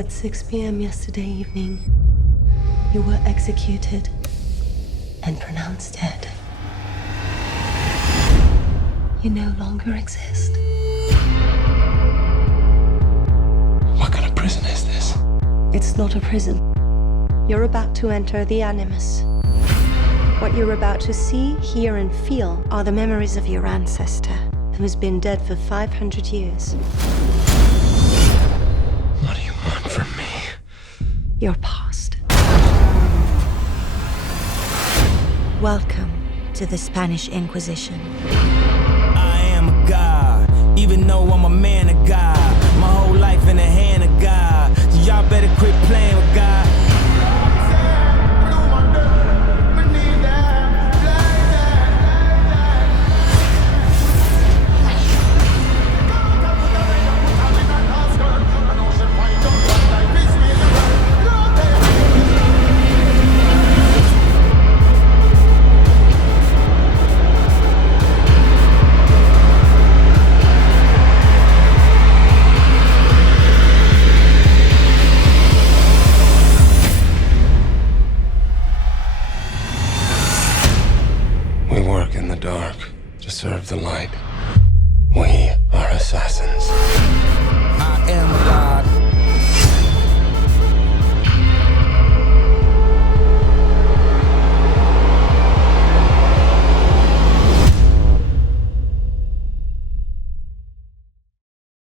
At 6 p.m. yesterday evening, you were executed and pronounced dead. You no longer exist. What kind of prison is this? It's not a prison. You're about to enter the Animus. What you're about to see, hear, and feel are the memories of your ancestor, who has been dead for 500 years. What do you want from me? Your past. Welcome to the Spanish Inquisition. I am a god, even though I'm a man of God. My whole life in the hand of God. So y'all better quit playing with God.